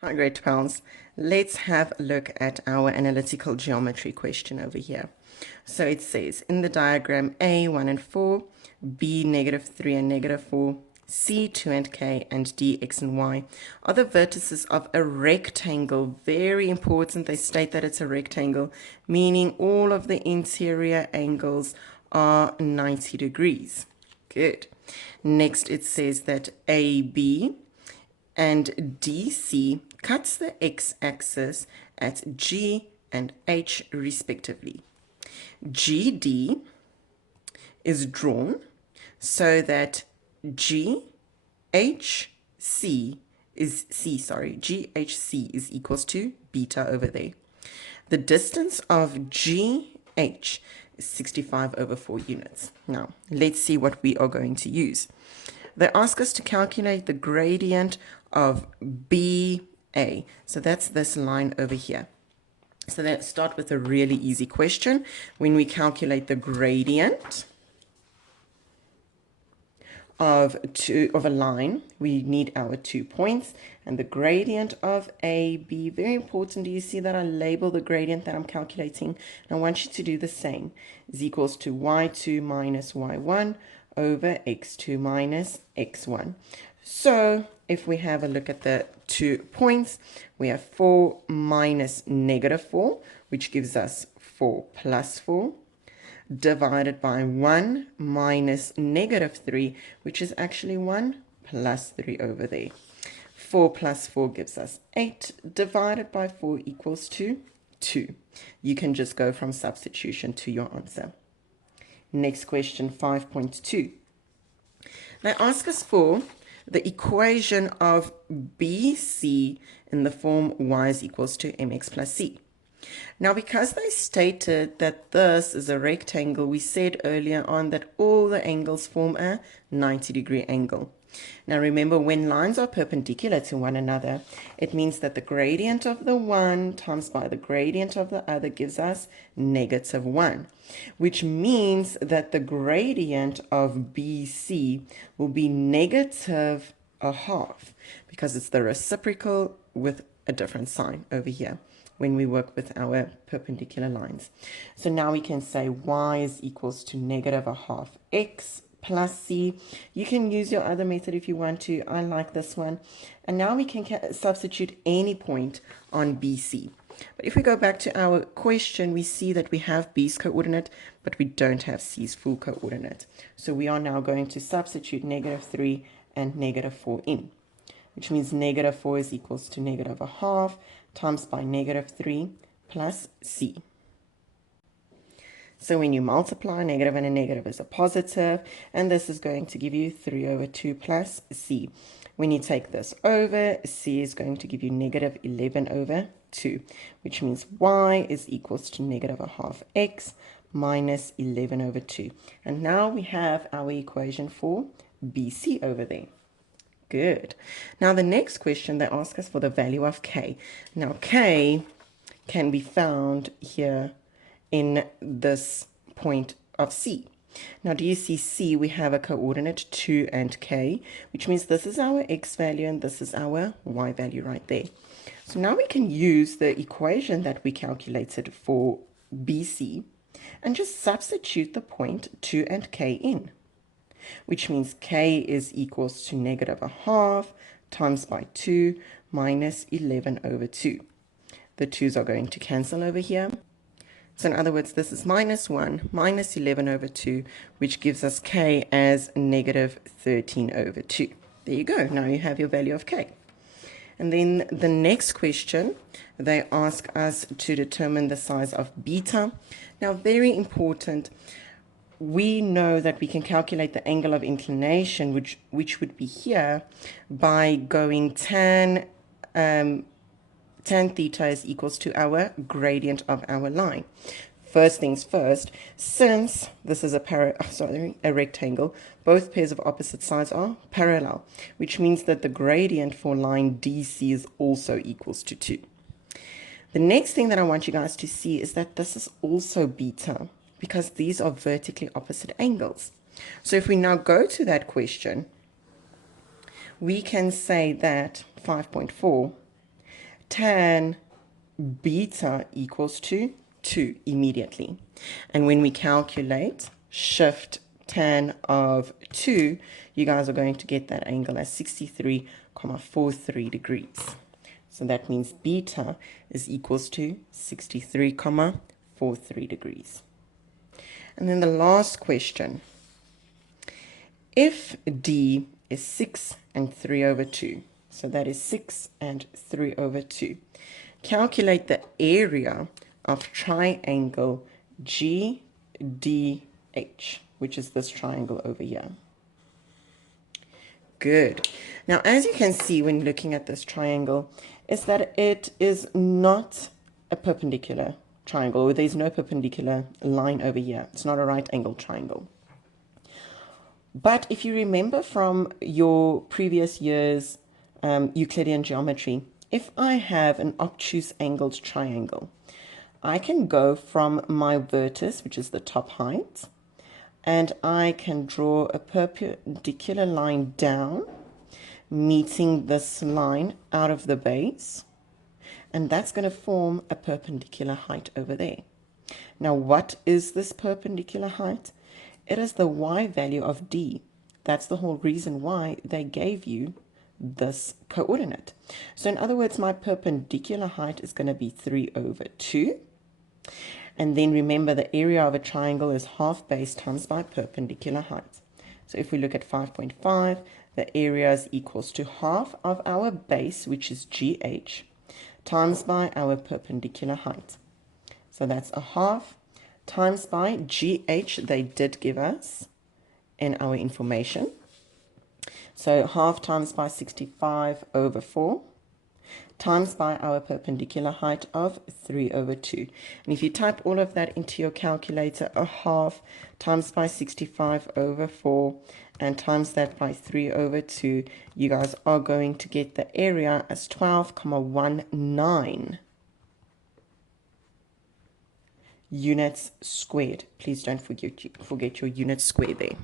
Hi, great pals. Let's have a look at our analytical geometry question over here. So it says in the diagram A, 1 and 4, B, -3 and -4, C, 2 and K, and D, X and Y are the vertices of a rectangle. Very important, they state that it's a rectangle, meaning all of the interior angles are 90 degrees. Good. Next, it says that AB and DC cuts the x-axis at G and H respectively. GD is drawn so that GHC GHC is equals to beta over there. The distance of GH is 65 over 4 units. Now, let's see what we are going to use. They ask us to calculate the gradient of BA. So that's this line over here. So let's start with a really easy question. When we calculate the gradient of a line, we need our 2 points, and the gradient of AB, very important. Do you see that I label the gradient that I'm calculating? And I want you to do the same, is equals to y2 minus y1 over x2 minus x1. So if we have a look at the 2 points, we have 4 minus -4, which gives us 4 plus 4, divided by 1 minus -3, which is actually 1 plus 3 over there. 4 plus 4 gives us 8, divided by 4 equals to 2. You can just go from substitution to your answer. Next question, 5.2. They ask us for the equation of BC in the form y is equals to mx plus c. Now, because they stated that this is a rectangle, we said earlier on that all the angles form a 90-degree angle. Now, remember, when lines are perpendicular to one another, it means that the gradient of the one times by the gradient of the other gives us -1, which means that the gradient of BC will be -1/2 because it's the reciprocal with a different sign over here when we work with our perpendicular lines. So now we can say y is equals to -1/2 x plus c. You can use your other method if you want to. I like this one. And now we can substitute any point on BC. But if we go back to our question, we see that we have B's coordinate, but we don't have C's full coordinate. So we are now going to substitute -3 and -4 in, which means -4 is equals to -1/2 times by -3 plus c. So when you multiply, negative and a negative is a positive, and this is going to give you 3 over 2 plus c. When you take this over, c is going to give you -11 over 2, which means y is equals to -1/2 x minus 11 over 2. And now we have our equation for BC over there. Good. Now the next question, they ask us for the value of k. Now k can be found here in this point of C. Now, do you see C? We have a coordinate 2 and k, which means this is our x value and this is our y value right there. So now we can use the equation that we calculated for BC and just substitute the point 2 and k in, which means k is equals to -1/2 times by 2 minus 11 over 2. The 2's are going to cancel over here. So in other words, this is -1 minus 11 over 2, which gives us k as -13 over 2. There you go. Now you have your value of k. And then the next question, they ask us to determine the size of beta. Now, very important, we know that we can calculate the angle of inclination, which would be here, by going tan theta is equals to our gradient of our line. First things first, since this is a rectangle, both pairs of opposite sides are parallel, which means that the gradient for line DC is also equals to 2. The next thing that I want you guys to see is that this is also beta, because these are vertically opposite angles. So if we now go to that question, we can say that 5.4 tan beta equals to 2 immediately. And when we calculate shift tan of 2, you guys are going to get that angle as 63,43 degrees. So that means beta is equals to 63,43 degrees. And then the last question. If D is 6 and 3 over 2, so that is 6 and 3 over 2, calculate the area of triangle GDH, which is this triangle over here. Good. Now, as you can see when looking at this triangle, is that it is not a perpendicular triangle, or there's no perpendicular line over here. It's not a right angle triangle. But if you remember from your previous year's Euclidean geometry, if I have an obtuse angled triangle, I can go from my vertex, which is the top height, and I can draw a perpendicular line down, meeting this line out of the base, and that's going to form a perpendicular height over there. Now, what is this perpendicular height? It is the y value of D. That's the whole reason why they gave you this coordinate. So in other words, my perpendicular height is going to be 3 over 2. And then remember, the area of a triangle is half base times my perpendicular height. So if we look at 5.5, the area is equals to half of our base, which is GH, times by our perpendicular height. So that's a half times by GH they did give us in our information. So half times by 65 over 4 times by our perpendicular height of 3 over 2. And if you type all of that into your calculator, a half times by 65 over 4 and times that by 3 over 2, you guys are going to get the area as 12,19 units squared. Please don't forget your units squared there.